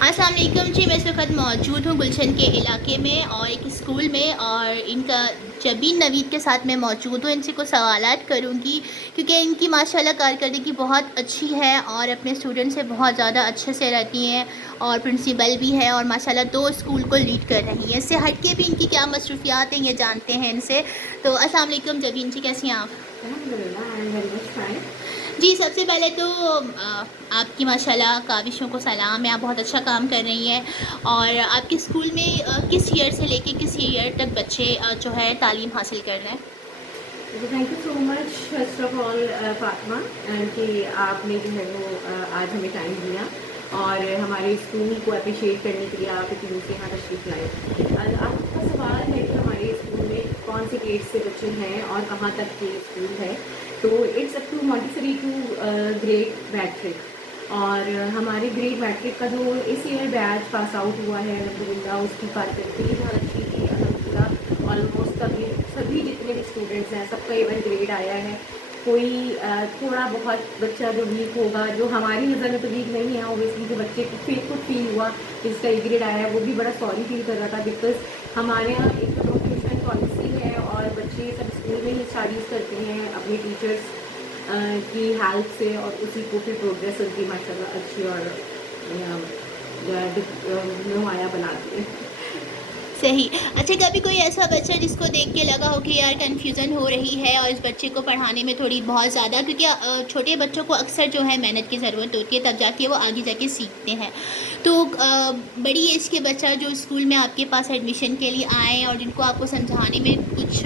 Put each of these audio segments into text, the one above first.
السلام علیکم جی، میں اس وقت موجود ہوں گلشن کے علاقے میں اور ایک اسکول میں، اور ان کا جبین نوید کے ساتھ میں موجود ہوں. ان سے کچھ سوالات کروں گی کیونکہ ان کی ماشاءاللہ کارکردگی بہت اچھی ہے اور اپنے اسٹوڈنٹ سے بہت زیادہ اچھے سے رہتی ہیں اور پرنسپل بھی ہے اور ماشاءاللہ 2 اسکول کو لیڈ کر رہی ہیں. اس سے ہٹ کے بھی ان کی کیا مصروفیات ہیں یہ جانتے ہیں ان سے. تو السلام علیکم جبین جی، کیسی ہیں آپ؟ الحمدللہ I am very much fine. جی، سب سے پہلے تو آپ کی ماشاءاللہ کاوشوں کو سلام ہے. آپ بہت اچھا کام کر رہی ہیں. اور آپ کے اسکول میں کس ایئر سے لے کے کس ایئر تک بچے جو ہے تعلیم حاصل کر رہے ہیں؟ Thank you so much first of all Fatima کہ آپ نے جو ہے وہ آج ہمیں ٹائم دیا اور ہمارے اسکول کو اپریشیٹ کرنے کے لیے آپ اتنی سے یہاں تشریف لائے. آپ کا سوال ہے کہ ہمارے اسکول میں کون سے گریڈ سے بچے ہیں اور کہاں تک کے اسکول ہے. تو it's up to Montessori to grade matric. اور ہمارے گریڈ میٹرک کا جو اس ایئر بیچ پاس آؤٹ ہوا ہے الحمدللہ اس کی کارکردگی بہت اچھی تھی. الحمدللہ آلموسٹ سبھی جتنے بھی اسٹوڈنٹس ہیں سب کا ایون گریڈ آیا ہے. کوئی تھوڑا بہت بچہ جو ویک ہوگا جو ہماری نظر میں تو ویک نہیں ہے اوبیسلی جو بچے کو فیل ہوا جس کا ای گریڈ آیا ہے وہ بھی بڑا سوری فیل کر رہا تھا بیکاز ہمارے یہاں ایک تو ٹیوشن پالیسی ہے اور بچے سب اسکول میں ہی اسٹڈیز کرتے ہیں اپنے ٹیچرس کی ہیلپ سے اور اسی کو پھر پروگریس ان کی ماشاء اللہ اچھی اور نمایاں بناتی ہے. صحیح. اچھا، کبھی کوئی ایسا بچہ جس کو دیکھ کے لگا ہو کہ یار کنفیوژن ہو رہی ہے اور اس بچے کو پڑھانے میں تھوڑی بہت زیادہ، کیونکہ چھوٹے بچوں کو اکثر جو ہے محنت کی ضرورت ہوتی ہے تب جا کے وہ آگے جا کے سیکھتے ہیں. تو بڑی ایج کے بچہ جو اسکول میں آپ کے پاس ایڈمیشن کے لیے آئیں اور جن کو آپ کو سمجھانے میں کچھ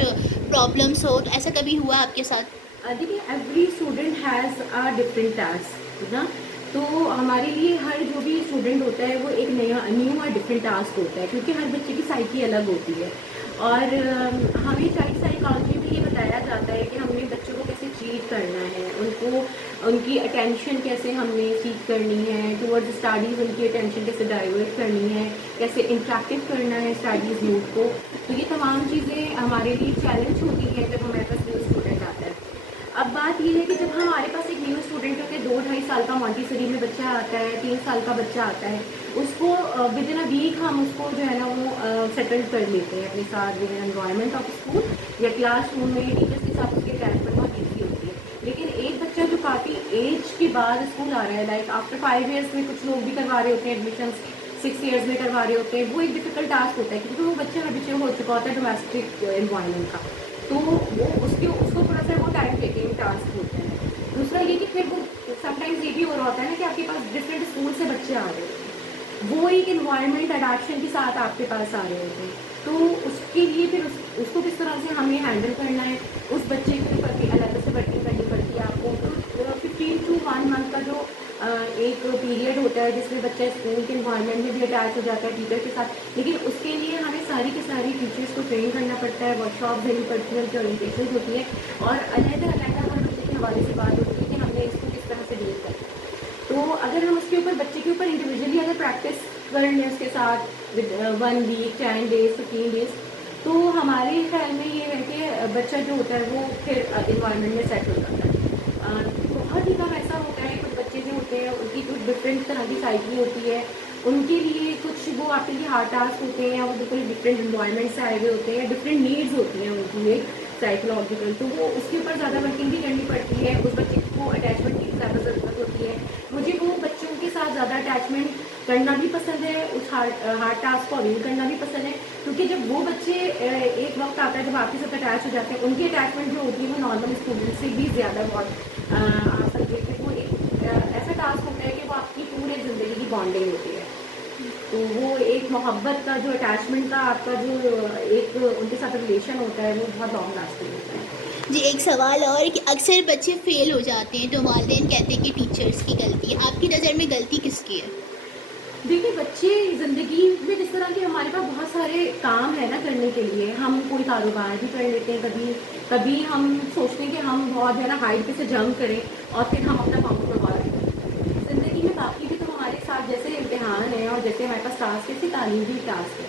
پرابلمس ہو، تو ایسا کبھی ہوا آپ کے ساتھ؟ دیکھیے every student has a different task نا. تو ہمارے لیے ہر جو بھی اسٹوڈنٹ ہوتا ہے وہ ایک نیو اور ڈفرینٹ ٹاسک ہوتا ہے کیونکہ ہر بچے کی سائیکی الگ ہوتی ہے. اور ہمیں چائلڈ سائیکالوجی میں یہ بتایا جاتا ہے کہ ہم نے بچوں کو کیسے ٹریٹ کرنا ہے، ان کی اٹینشن کیسے ہم نے سیکھ کرنی ہے ٹورڈ اسٹڈیز، ان کی اٹینشن کیسے ڈائیورٹ کرنی ہے، کیسے انٹریکٹیو کرنا ہے اسٹڈیز موڈ کو. تو یہ تمام چیزیں ہمارے لیے چیلنج ہوتی ہیں جب ہمارے پاس نیو اسٹوڈنٹ آتا ہے. اب بات یہ ہے کہ جب ہمارے پاس ایک نیو اسٹوڈنٹ ہو کے 2-2.5 سال کا مونٹیسری میں بچہ آتا ہے، 3 سال کا بچہ آتا ہے، اس کو ود ان اے ویک ہم اس کو جو ہے نا وہ سیٹل کر لیتے ہیں اپنے ساتھ with in environment of school یا کلاس روم میں ٹیچرس کے ساتھ اس کے اٹیچمنٹ بہت ایزی ہوتی ہے. لیکن ایک بچہ جو کافی ایج کے بعد اسکول آ رہا ہے لائک آفٹر 5 ایئرس میں کچھ لوگ بھی کروا رہے ہوتے ہیں ایڈمیشنس، 6 ایئرس میں کروا رہے ہوتے ہیں، وہ ایک ڈفیکلٹ ٹاسک ہوتا ہے کیونکہ وہ بچہ ہیبیچوئل ہو چکا ہوتا ہے ڈومیسٹک انوائرمنٹ کا. تو وہ اس کو تھوڑا سا وہ ٹائم ٹیکنگ ٹاسک ہوتا ہے. دوسرا یہ کہ پھر وہ سم ٹائمز یہ بھی ہو رہا ہوتا ہے نا کہ آپ کے پاس ڈفرینٹ اسکول سے بچے آ رہے ہوتے ہیں، وہ ایک انوائرمنٹ اڈیپشن کے ساتھ آپ کے پاس آ رہے ہوتے ہیں. تو اس کے لیے پھر اس کو کس طرح سے ہمیں ہینڈل کرنا ہے، اس بچے کے اوپر بھی الگ سے ورکنگ کرنی پڑتی ہے آپ کو. تو 15 to 1 month کا جو ایک پیریڈ ہوتا ہے جس میں بچہ اسکول کے انوائرمنٹ میں بھی اٹیچ ہو جاتا ہے ٹیچر کے ساتھ، لیکن اس کے لیے ہمیں ساری کی ساری ٹیچرس کو ٹرین کرنا پڑتا ہے، ورک شاپ دینی پڑتی ہے، ان کی اورینٹیشن ہوتی ہے اور علیحدہ ہر بچے کے حوالے سے بات ہوتی ہے کہ ہم نے اس کو کس طرح سے ڈیل کرنا ہے. تو اگر ہم اس کے اوپر بچے کے اوپر انڈیویجولی اگر پریکٹس کر لیں اس کے ساتھ ود 1 week 10 days 15 days تو ہمارے خیال میں یہ ہے کہ بچہ جو ہوتا ہے وہ پھر انوائرمنٹ میں سیٹ ہو جاتا ہے. بہت ہی کم ایسا ہوتا ہے کچھ بچے جو ہوتے ہیں ان کی کچھ ڈفرینٹ طرح کی سائیکی ہوتی ہے، ان کے لیے کچھ وہ آپ کے لیے ہارڈ ٹاسک ہوتے ہیں یا وہ بالکل ڈفرینٹ انوائرمنٹ سے آئے ہوئے ہوتے ہیں، ڈفرینٹ نیڈز ہوتی ہیں ان کی ایک سائیکولوجیکل. تو وہ اس کے اوپر زیادہ ورکنگ بھی کرنی پڑتی ہے، اس بچے کو اٹیچمنٹ کی زیادہ ضرورت ہوتی ہے. مجھے وہ بچوں کے ساتھ زیادہ اٹیچمنٹ کرنا بھی پسند ہے، اس ہارڈ ٹاسک کو اویل کرنا بھی پسند ہے کیونکہ جب وہ بچے ایک وقت آتا ہے جب آپ کے ساتھ اٹیچ ہو جاتے ہیں ان کی اٹیچمنٹ جو ہوتی ہے وہ نارمل اسٹوڈنٹ سے بھی زیادہ بہت آپ سمجھے کہ وہ ایک ایسا ٹاسک ہوتا ہے کہ وہ آپ کی پورے زندگی کی بانڈنگ ہوتی ہے. تو وہ ایک محبت کا جو اٹیچمنٹ کا آپ کا جو ایک ان کے ساتھ ریلیشن ہوتا ہے وہ بہت لانگ لاسٹنگ ہوتا ہے. جی، ایک سوال اور کہ اکثر بچے فیل ہو جاتے ہیں تو والدین کہتے ہیں کہ ٹیچرس کی غلطی ہے. آپ کی نظر میں غلطی کس کی ہے؟ دیکھیے بچے زندگی میں جس طرح کے ہمارے پاس بہت سارے کام ہے نا کرنے کے لیے، ہم کوئی کاروبار بھی کر لیتے ہیں، کبھی ہم سوچتے ہیں کہ ہم بہت جو ہے نا ہائٹ پہ سے جمپ کریں اور پھر ہم اپنا کام پرووائڈ کریں. زندگی میں باقی بھی تو ہمارے ساتھ جیسے امتحان ہے اور جیسے ہمارے پاس ٹاسک ہے، ایسے تعلیم بھی ٹاسک ہے.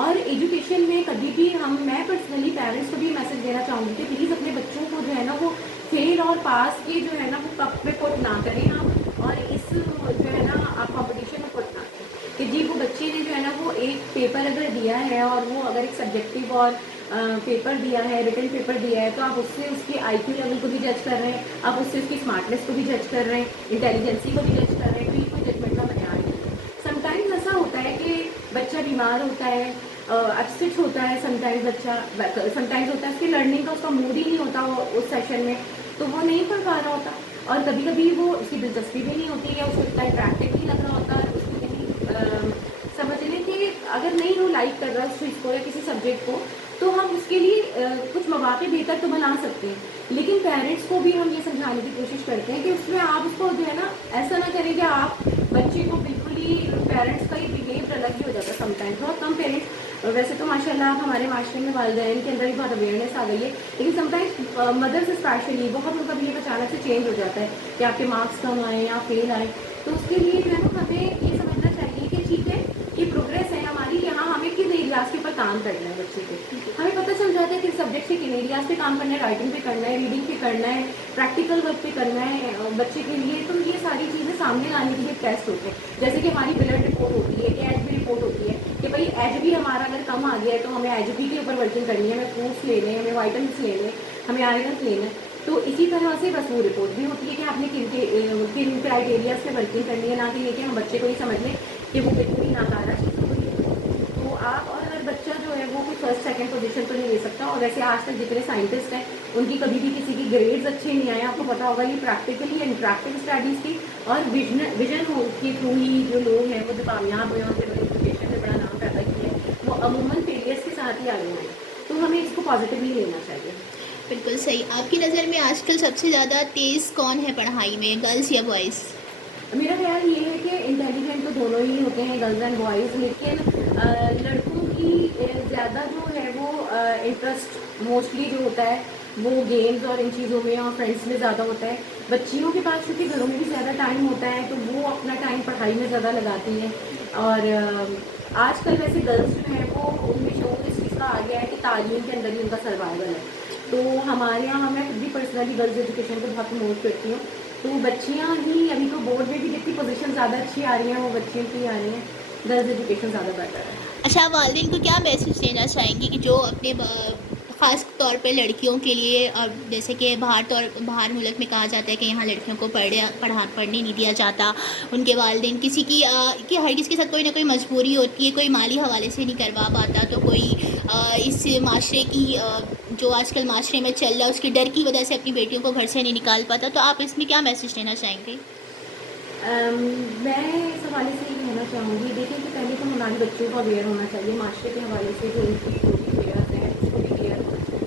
اور ایجوکیشن میں کبھی بھی میں پرسنلی پیرنٹس کو بھی میسج دینا چاہوں گی کہ پلیز اپنے بچوں کو جو ہے نا وہ فیل اور پاس کے جو ہے نا وہ کپ میں پٹ نہ کریں آپ، اور اس جو ہے نا آپ کمپٹیشن میں پٹ نہ کریں کہ جی وہ بچے نے جو ہے نا وہ ایک پیپر اگر دیا ہے اور وہ اگر ایک سبجیکٹیو اور پیپر دیا ہے، ریٹن پیپر دیا ہے، تو آپ اس سے اس کی آئی کیو لیول کو بھی جج کر رہے ہیں، آپ اس سے اس کی اسمارٹنیس کو بھی جج کر رہے ہیں، انٹیلیجنسی کو بھی جج کر رہے ہیں، تو یہ کوئی ججمنٹ کا معیار نہیں ہے. سم ٹائمز ایسا ہوتا ہے کہ بچہ بیمار ہوتا ہے، اپسٹ ہوتا ہے، سم ٹائمز ہوتا ہے اس کی لرننگ کا اس کا موڈ ہی نہیں ہوتا اس سیشن میں، تو وہ نہیں پڑھ پا رہا ہوتا، اور کبھی کبھی وہ اس کی دلچسپی بھی نہیں ہوتی ہے، اس کو اتنا اٹریکٹیو نہیں لگ رہا ہوتا، اس کو کہیں سمجھ لیں کہ اگر نہیں وہ لائک کر رہا اس چیز کو یا کسی سبجیکٹ کو، تو ہم اس کے لیے کچھ مواقع بہتر تو بنا سکتے ہیں، لیکن پیرنٹس کو بھی ہم یہ سمجھانے کی کوشش کرتے ہیں کہ اس میں آپ اس کو جو ہے نا ایسا نہ کریں کہ آپ بچے کو بالکل ہی پیرنٹس کا ہی بہیو الگ ہی ہو جاتا ہے. سم ٹائم بہت کم پیرنٹس، ویسے تو ماشاء اللہ ہمارے معاشرے میں والدین کے اندر بھی بہت اویئرنیس آ گئی ہے، لیکن سم ٹائمس مدرس اسپیشلی بہت ان کا بہیو اچانک سے چینج ہو جاتا ہے کہ آپ کے مارکس کم آئیں یا فیل آئیں، تو اس کے لیے جو ہے نا ہمیں یہ سمجھنا چاہیے کہ ٹھیک ہے یہ پروگریس ہے ہماری، یہاں ہمیں کن ایریاز کے اوپر کام کرنا ہے بچے کے. ہمیں پتہ چل جاتا ہے کہ سبجیکٹ کے کن ایریاز پہ کام کرنا ہے، رائٹنگ پہ کرنا ہے، ریڈنگ پہ کرنا ہے، پریکٹیکل ورک پہ کرنا ہے بچے کے لیے. تو یہ ساری چیزیں سامنے لانے کے لیے ٹیسٹ ہوتے ہیں، جیسے کہ ہماری بلڈ رپورٹ ہوتی ہے کہ ایچ بی رپورٹ ہوتی ہے کہ بھائی ایچ بی ہمارا اگر کم آ گیا ہے تو ہمیں ایچ بی کے اوپر ورکنگ کرنی ہے، ہمیں فروٹس لینے ہیں، ہمیں وائٹامنس لینے ہیں، ہمیں آئرنس لینا ہے. تو اسی طرح سے بس وہ رپورٹ بھی ہوتی ہے کہ آپ نے کن کرائٹیریاز پہ ورکنگ کرنی ہے، نہ کہ یہ کہ ہم بچے کو ہی سمجھ لیں کہ وہ بالکل ہی ناکارہ چیزوں کو یہ. تو آپ اور اگر بچہ جو ہے وہ کوئی فرسٹ سیکنڈ پوزیشن تو نہیں لے سکتا، اور ویسے آج تک جتنے سائنٹسٹ ہیں ان کی کبھی بھی کسی کی گریڈز اچھے نہیں آئے. آپ کو پتا ہوگا یہ پریکٹیکلی انٹریکٹیو اسٹڈیز کی اور ویژن کے تھرو ہی جو لوگ ہیں وہ جو کامیاب ہوئے ہیں اور ایجوکیشن میں بڑا نام پیدا کیا ہے وہ عموماً فیلئرس کے ساتھ ہی آگے ہیں. تو ہمیں اس کو پازیٹیولی لینا چاہیے. بالکل صحیح. آپ کی نظر میں آج کل سب سے زیادہ تیز کون ہے پڑھائی میں، گرلس یا بوائز؟ میرا خیال یہ ہے کہ انٹیلیجنٹ تو دونوں ہی ہوتے ہیں، گرلز اینڈ بوائز، لیکن لڑکوں کی زیادہ جو ہے وہ انٹرسٹ موسٹلی جو ہوتا ہے وہ گیمز اور ان چیزوں میں اور فرینڈس میں زیادہ ہوتا ہے. بچیوں کے پاس چونکہ گھروں میں بھی زیادہ ٹائم ہوتا ہے تو وہ اپنا ٹائم پڑھائی میں زیادہ لگاتی ہیں. اور آج کل ویسے گرلس جو ہیں وہ ان میں شوق اس چیز کا آ گیا ہے کہ تعلیم کے اندر ہی ان کا سروائیول ہے. تو ہمارے یہاں میں خود بھی پرسنلی گرلز ایجوکیشن کو بہت پروموٹ کرتی ہوں. تو بچیاں ہی ابھی تو بورڈ میں بھی جتنی پوزیشن زیادہ اچھی آ رہی ہیں وہ بچیوں کی آ رہی ہیں. گرلز ایجوکیشن زیادہ بیٹر ہے. اچھا، والدین کو کیا میسج دینا چاہیں گی کہ جو اپنے خاص طور پہ لڑکیوں کے لیے، اور جیسے کہ باہر ملک میں کہا جاتا ہے کہ یہاں لڑکیوں کو پڑھنے نہیں دیا جاتا، ان کے والدین کسی کی کہ ہر کسی کے ساتھ کوئی نہ کوئی مجبوری ہوتی ہے، کوئی مالی حوالے سے نہیں کروا پاتا، تو کوئی اس معاشرے کی جو آج کل معاشرے میں چل رہا ہے اس کے ڈر کی وجہ سے اپنی بیٹیوں کو گھر سے نہیں نکال پاتا، تو آپ اس میں کیا میسج دینا چاہیں گے؟ میں اس حوالے سے یہ کہنا چاہوں گی، دیکھیں کہ پہلے تو ہمارے بچوں کو اویئر ہونا چاہیے معاشرے کے حوالے سے، جو ان کی جو بھی فیئرس ہیں اس کو بھی کلیئر ہونا چاہیے.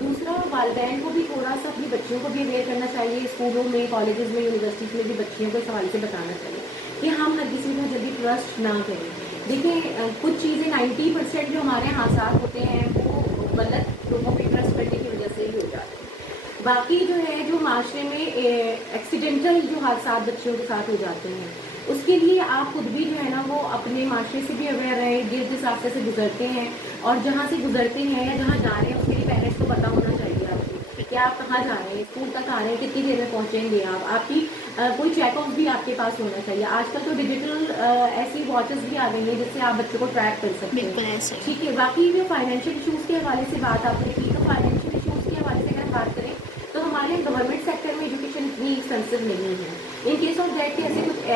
دوسرا، والدین کو بھی تھوڑا سا اپنی بچیوں کو بھی اویئر کرنا چاہیے. اسکولوں میں، کالجز میں، یونیورسٹیز میں بھی بچیوں کو اس حوالے سے بتانا چاہیے کہ ہم ہر کسی کو جلدی ٹرسٹ نہ کریں. دیکھیں کچھ چیزیں 90% جو ہمارے حادثات ہوتے ہیں وہ غلط لوگوں پہ ٹرسٹ کرنے کی وجہ سے ہی ہو جاتے ہیں. باقی جو ہے جو معاشرے میں ایکسیڈنٹل جو حادثات بچیوں کے ساتھ ہو جاتے ہیں اس کے لیے آپ خود بھی جو ہے نا وہ اپنے معاشرے سے بھی اویئر رہیں، جس راستے سے گزرتے ہیں اور جہاں سے گزرتے ہیں یا جہاں جا رہے ہیں اس کے لیے پیرنٹس کو پتہ ہونا چاہیے آپ کو کہ آپ کہاں جا رہے ہیں، اسکول تک آ رہے ہیں، کتنی دیر میں پہنچیں گے. آپ کی کوئی چیک آف بھی آپ کے پاس ہونا چاہیے. آج کل تو ڈیجیٹل ایسی واچز بھی آ گئی ہیں جس سے آپ بچوں کو ٹریک کر سکتے ہیں. بالکل ایسے. ٹھیک ہے. باقی جو فائنینشیل ایشوز کے حوالے سے بات آپ نے کی، تو فائنینشیل ایشوز کے حوالے سے اگر ہم بات کریں تو ہمارے گورنمنٹ سیکٹر میں ایجوکیشن اتنی ایکسپینسو نہیں ہے. ان کیس آف دیٹ کے ایسے کچھ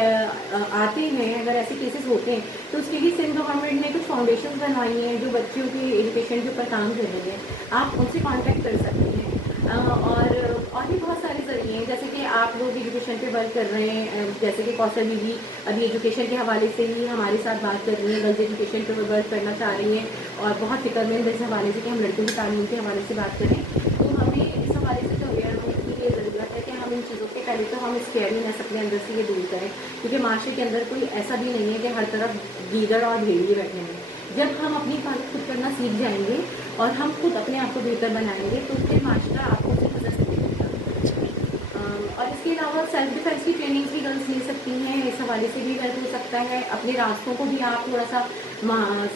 آتے ہیں، اگر ایسے کیسز ہوتے ہیں تو اس کے لیے سندھ گورنمنٹ نے کچھ فاؤنڈیشن بنوائی ہیں جو بچیوں کی ایجوکیشن کے اوپر کام کر رہی ہیں. آپ ان سے کانٹیکٹ کر سکتے ہیں. اور بھی بہت سارے ذریعے ہیں، جیسے کہ آپ لوگ ایجوکیشن پہ ورک کر رہے ہیں، جیسے کہ کوثر بیوی ابھی ایجوکیشن کے حوالے سے ہی ہمارے ساتھ بات کر رہی ہیں، گرلز ایجوکیشن پہ ورک کرنا چاہ رہی ہیں اور بہت فکر مند اس حوالے سے کہ ہم لڑکیوں کی تعلیم کے حوالے سے بات کریں. تو ہمیں اس حوالے سے جو اویئر ہونے کی یہ ضرورت ہے کہ ہم ان چیزوں کے پہلے تو ہم اسکیئرنیس اپنے اندر سے یہ دور کریں، کیونکہ معاشرے کے اندر کوئی ایسا بھی نہیں ہے کہ ہر طرف گیدڑ اور بھیڑیے بیٹھے ہیں. جب ہم اپنی حفاظت خود کرنا سیکھ جائیں گے اور ہم خود اپنے آپ کو بہتر بنائیں گے تو پھر معاشرہ آپ کو سے نظر سے دیکھے گا. اور اس کے علاوہ سیلف ڈیفینس کی ٹریننگس بھی گرلس لے سکتی ہیں، اس حوالے سے بھی ہیلپ ہو سکتا ہے. اپنے راستوں کو بھی آپ تھوڑا سا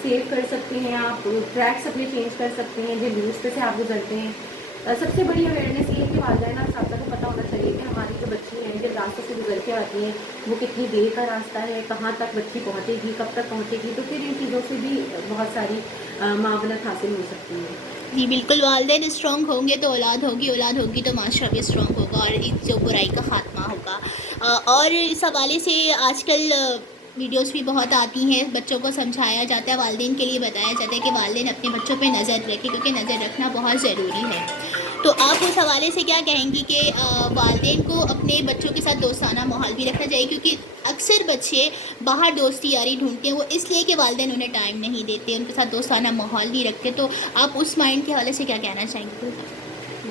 سیو کر سکتے ہیں، آپ ٹریکس اپنے چینج کر سکتے ہیں جن روٹس پہ سے آپ گزرتے ہیں. سب سے بڑی اویئرنیس یہ ہے کہ والدین اور اساتذہ کو پتہ ہونا چاہیے کہ ہماری جو بچی ہیں جب راستے سے گزر کے آتی ہیں وہ کتنی دیر کا راستہ ہے, کہاں تک بچی پہنچے گی, کب تک پہنچے گی, تو پھر ان چیزوں سے بھی بہت ساری معاونت حاصل ہو سکتی ہے. جی بالکل, والدین اسٹرانگ ہوں گے تو اولاد ہوگی تو معاشرہ بھی اسٹرانگ ہوگا اور اس جو برائی کا خاتمہ ہوگا. اور اس حوالے سے آج کل ویڈیوز بھی بہت آتی ہیں, بچوں کو سمجھایا جاتا ہے, والدین کے لیے بتایا جاتا ہے کہ والدین اپنے بچوں پہ نظر رکھیں کیونکہ نظر رکھنا بہت ضروری ہے. تو آپ اس حوالے سے کیا کہیں گی کہ والدین کو اپنے بچوں کے ساتھ دوستانہ ماحول بھی رکھنا چاہیے, کیونکہ اکثر بچے باہر دوستی یاری ڈھونڈتے ہیں وہ اس لیے کہ والدین انہیں ٹائم نہیں دیتے, ان کے ساتھ دوستانہ ماحول نہیں رکھتے. تو آپ اس مائنڈ کے حوالے سے کیا کہنا چاہیں گے؟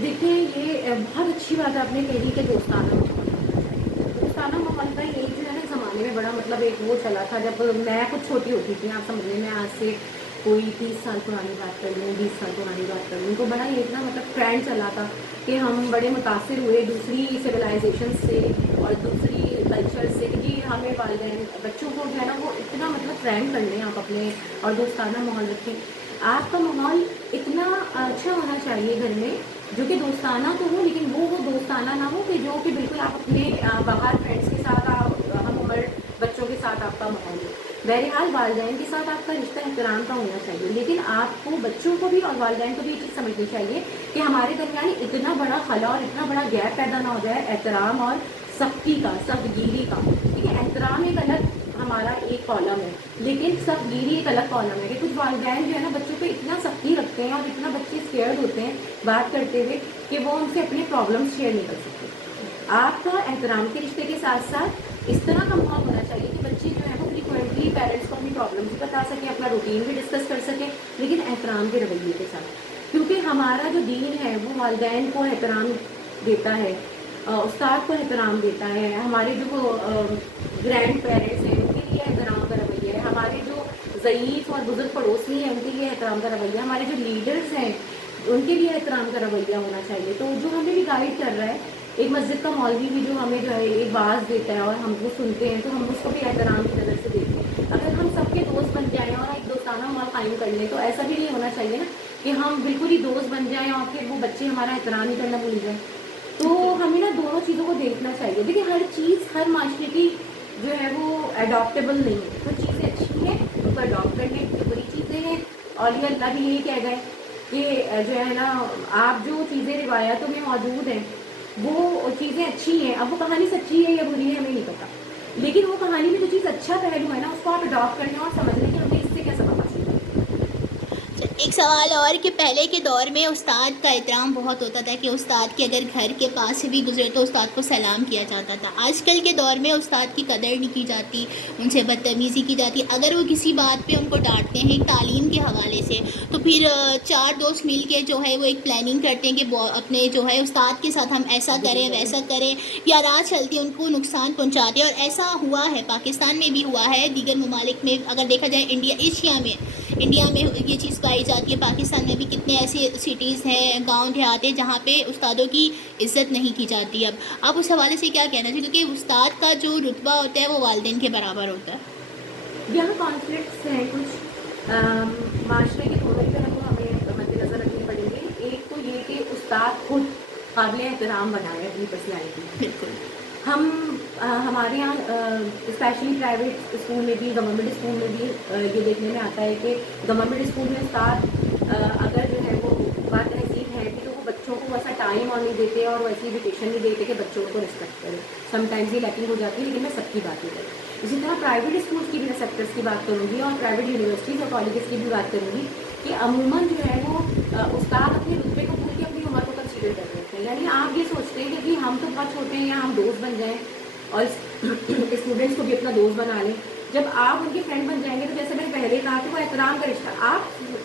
دیکھیں یہ بہت اچھی بات آپ نے کہی کہ دوستانہ ماحول ہونا چاہیے. دوستانہ ماحول کا یہ جو ہے نا زمانے میں بڑا مطلب ایک وہ چلا تھا جب میں کچھ چھوٹی ہوتی تھی, آپ سمجھ لیں میں آج سے کوئی 30 سال پرانی بات کر لوں, 20 سال پرانی بات کر لوں, تو بڑا یہ اتنا مطلب ٹرینڈ چلا تھا کہ ہم بڑے متاثر ہوئے دوسری سویلائزیشن سے اور دوسری کلچر سے کہ جی ہمیں والدین بچوں کو جو ہے نا وہ اتنا مطلب ٹرینڈ کر لیں آپ اپنے اور دوستانہ ماحول رکھیں. آپ کا ماحول اتنا اچھا ہونا چاہیے گھر میں جو کہ دوستانہ تو ہو لیکن وہ دوستانہ نہ ہو کہ جو کہ بالکل آپ اپنے باہر فرینڈس کے ساتھ ہم عمر بچوں کے ساتھ آپ کا ماحول ہو. بہرحال والدین کے ساتھ آپ کا رشتہ احترام کا ہونا چاہیے, لیکن آپ کو بچوں کو بھی اور والدین کو بھی یہ چیز سمجھنی چاہیے کہ ہمارے درمیان اتنا بڑا خلا اور اتنا بڑا گیپ پیدا نہ ہو جائے احترام اور سختی کا, سخت گیری کا. ٹھیک ہے, احترام ایک الگ ہمارا ایک کالم ہے لیکن سخت گیری ایک الگ کالم ہے کہ کچھ والدین جو ہے نا بچوں پہ اتنا سختی رکھتے ہیں اور اتنا بچے اسکیئرڈ ہوتے ہیں بات کرتے ہوئے کہ وہ ان سے اپنے پرابلمس شیئر نہیں کر سکتے. آپ کا احترام کے رشتے کے ساتھ ساتھ اس طرح کا ماحول ہونا چاہیے کہ بچے جو ہے وہ فریکوینٹلی پیرنٹس کو اپنی پرابلمس بھی بتا سکیں, اپنا روٹین بھی ڈسکس کر سکیں, لیکن احترام کے رویے کے ساتھ. کیونکہ ہمارا جو دین ہے وہ والدین کو احترام دیتا ہے, استاد کو احترام دیتا ہے, ہمارے جو گرینڈ پیرنٹس ہیں ان کے لیے احترام کا رویہ ہے, ہمارے جو ضعیف اور بزرگ پڑوسی ہیں ان کے لیے احترام کا رویہ, ہمارے جو لیڈرز ہیں ان کے لیے احترام کا رویہ ہونا چاہیے. تو جو ہمیں بھی گائیڈ کر رہا ہے, ایک مسجد کا مولوی بھی جو ہمیں جو ہے ایک باز دیتا ہے اور ہم وہ سنتے ہیں تو ہم اس کو بھی احترام کی نظر سے دیکھتے ہیں. اگر ہم سب کے دوست بن جائیں اور ایک دوستانہ ماحول قائم کر لیں تو ایسا بھی نہیں ہونا چاہیے نا کہ ہم بالکل ہی دوست بن جائیں اور پھر وہ بچے ہمارا احترام ہی کرنا بھول جائیں. تو ہمیں نا دونوں چیزوں کو دیکھنا چاہیے. دیکھیں ہر چیز ہر معاشرے کی جو ہے وہ اڈاپٹیبل نہیں ہے. کچھ چیزیں اچھی ہیں ان کو اڈاپٹ کرنے, جو بری چیزیں ہیں اور یہ اللہ بھی یہی کہہ گئے کہ جو ہے نا آپ جو چیزیں روایتوں میں موجود ہیں وہ چیزیں اچھی ہیں, اب وہ کہانی سچی ہے یا بری ہے ہمیں نہیں پتا, لیکن وہ کہانی میں جو چیز اچھا پہلو ہے نا اس کو آپ اڈاپٹ کرنے اور سمجھنے کہ ہمیں اس سے کیا سبق حاصل ہے. ایک سوال اور کہ پہلے کے دور میں استاد کا احترام بہت ہوتا تھا کہ استاد کے اگر گھر کے پاس سے بھی گزرے تو استاد کو سلام کیا جاتا تھا. آج کل کے دور میں استاد کی قدر نہیں کی جاتی, ان سے بدتمیزی کی جاتی. اگر وہ کسی بات پہ ان کو ڈانٹتے ہیں تعلیم کے حوالے سے تو پھر چار دوست مل کے جو ہے وہ ایک پلاننگ کرتے ہیں کہ اپنے جو ہے استاد کے ساتھ ہم ایسا کریں ویسا کریں, یا راہ چلتی ان کو نقصان پہنچاتے ہیں. اور ایسا ہوا ہے, پاکستان میں بھی ہوا ہے, دیگر ممالک میں اگر دیکھا جائے انڈیا میں یہ چیز پائی جاتی ہے. پاکستان میں بھی کتنے ایسے سٹیز ہیں, گاؤں دیہات ہیں جہاں پہ استادوں کی عزت نہیں کی جاتی. اب آپ اس حوالے سے کیا کہنا چاہیے, کیونکہ استاد کا جو رتبہ ہوتا ہے وہ والدین کے برابر ہوتا ہے. یہاں کانفلکٹس ہیں کچھ معاشرے کے دونوں ہی طرف ہمیں مد نظر رکھنے پڑیں گے. ایک تو یہ کہ استاد خود قابل احترام بنائے اپنی پرسنالٹی. بالکل, ہم ہمارے یہاں اسپیشلی پرائیویٹ اسکول میں بھی گورنمنٹ اسکول میں بھی یہ دیکھنے میں آتا ہے کہ گورنمنٹ اسکول میں استاد اگر جو ہے وہ بات تہذیب ہے کہ تو وہ بچوں کو ایسا ٹائم اور نہیں دیتے اور وہ ایسی ایجوکیشن نہیں دیتے کہ بچوں کو رسپیکٹ کرے. سم ٹائمز یہ لیکنگ ہو جاتی ہے لیکن میں سب کی بات نہیں کروں. اسی طرح پرائیویٹ اسکولس کی بھی میں سیکٹرس کی بات کروں گی اور پرائیویٹ یونیورسٹیز اور کالجز کی بھی بات کروں گی کہ عموماً جو ہے وہ استاد اپنے رتبے کو بھول کے اپنی عمر کو کنسیڈر کر رہے ہیں. یعنی آپ یہ سوچتے ہیں کہ ہم تو بہت چھوٹے ہیں یا ہم دوست بن جائیں اور اسٹوڈنٹس کو بھی اپنا دوست بنا لیں. جب آپ ان کے فرینڈ بن جائیں گے تو جیسے میں نے پہلے کہا کہ وہ احترام کا رشتہ,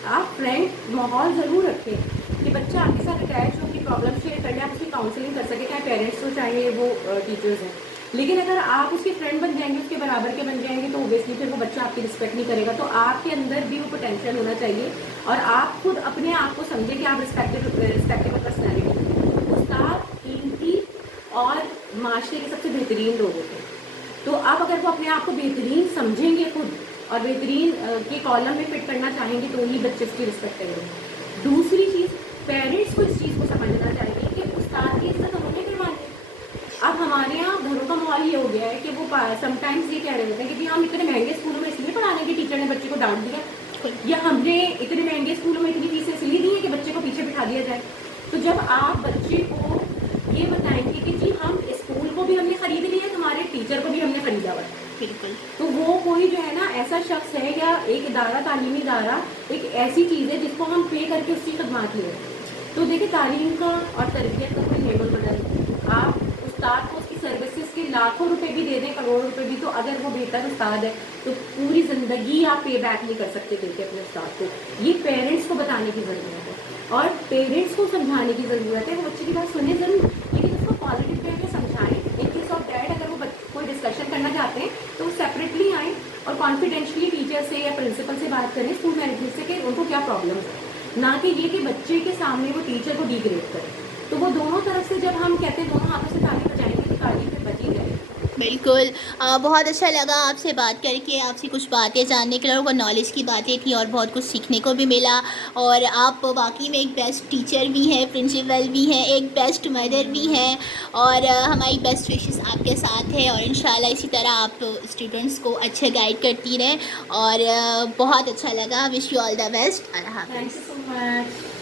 آپ فرینڈ ماحول ضرور رکھیں کہ بچہ آپ کے ساتھ اٹیچ ہو, اپنی پرابلم شیئر کر لیں, آپ اس کی کاؤنسلنگ کر سکیں, چاہے پیرنٹس ہو چاہے وہ ٹیچرز ہیں. لیکن اگر آپ اس کے فرینڈ بن جائیں گے, اس کے برابر کے بن جائیں گے, تو اوبیسلی پھر وہ بچہ آپ کی رسپیکٹ نہیں کرے گا. تو آپ کے اندر بھی وہ پوٹینشیل ہونا چاہیے اور آپ خود اپنے آپ کو سمجھیں کہ آپ رسپیکٹیبل پرسنالٹی. استاد قیمتی اور معاشرے کے سب سے بہترین لوگ ہوتے ہیں. تو آپ اگر وہ اپنے آپ کو بہترین سمجھیں گے خود اور بہترین کے کالم میں فٹ کرنا چاہیں گے تو ہی بچے اس کی رسپیکٹ کریں گے. دوسری چیز, پیرنٹس کو اس چیز کو سمجھنا چاہیے کہ استاد کی عزت انہوں نے کروانی ہے. اب ہمارے ماحول یہ ہو گیا ہے کہ وہ سم ٹائمز یہ کہہ رہے ہوتے ہیں کہ جی ہم اتنے مہنگے اسکولوں میں اس لیے پڑھانے کے ٹیچر نے بچے کو ڈانٹ دیا، یا ہم نے اتنے مہنگے اسکولوں میں اتنی فیسیں اس لیے دی ہیں کہ بچے کو پیچھے بٹھا دیا جائے. تو جب آپ بچے کو یہ بتائیں گے کہ جی ہم اسکول کو بھی ہم نے خرید لیا ہے، ہمارے ٹیچر کو بھی ہم نے خریدا ہوا ہے، بالکل. تو وہ کوئی جو ہے نا ایسا شخص ہے یا ایک ادارہ، تعلیمی ادارہ ایک ایسی چیز ہے جس کو ہم پے کر کے اس کی خدمات لیں. تو دیکھیں تعلیم کا اور تربیت کا کوئی لیول بدل، آپ استاد کو اس کی سروسز کے لاکھوں روپے بھی دے دیں، کروڑوں روپے بھی، تو اگر وہ بہتر استاد ہے تو پوری زندگی آپ پے بیک نہیں کر سکتے دے کے اپنے استاد کو. یہ پیرنٹس کو بتانے کی ضرورت ہے اور پیرنٹس کو سمجھانے کی ضرورت ہے. وہ بچے کی بات سنیں ضرور، لیکن اس کو پازیٹیو وے میں سمجھائیں. ان کیس آف ڈیٹ اگر وہ کوئی ڈسکشن کرنا چاہتے ہیں تو وہ سیپریٹلی آئیں اور کانفیڈینشلی ٹیچر سے یا پرنسپل سے بات کریں، اسکول مینیجمنٹ سے، کہ ان کو کیا پرابلم ہے، نہ کہ یہ کہ بچے کے سامنے وہ ٹیچر کو ڈیگریڈ کرے. تو وہ دونوں طرف سے جب ہم کہتے ہیں دونوں ہاتھوں سے تالی بجائیں گے تو تعلیم پہ بچی جائے. بالکل. بہت اچھا لگا آپ سے بات کر کے، آپ سے کچھ باتیں جاننے کے لیے، اور نالج کی باتیں تھیں اور بہت کچھ سیکھنے کو بھی ملا. اور آپ واقعی میں ایک بیسٹ ٹیچر بھی ہیں، پرنسپل بھی ہیں، ایک بیسٹ مدر بھی ہیں، اور ہماری بیسٹ وشز آپ کے ساتھ ہے. اور انشاءاللہ اسی طرح آپ اسٹوڈنٹس کو اچھے گائیڈ کرتی رہیں. اور بہت اچھا لگا. Wish you all the best. اللہ تھینک حافظ. You so much.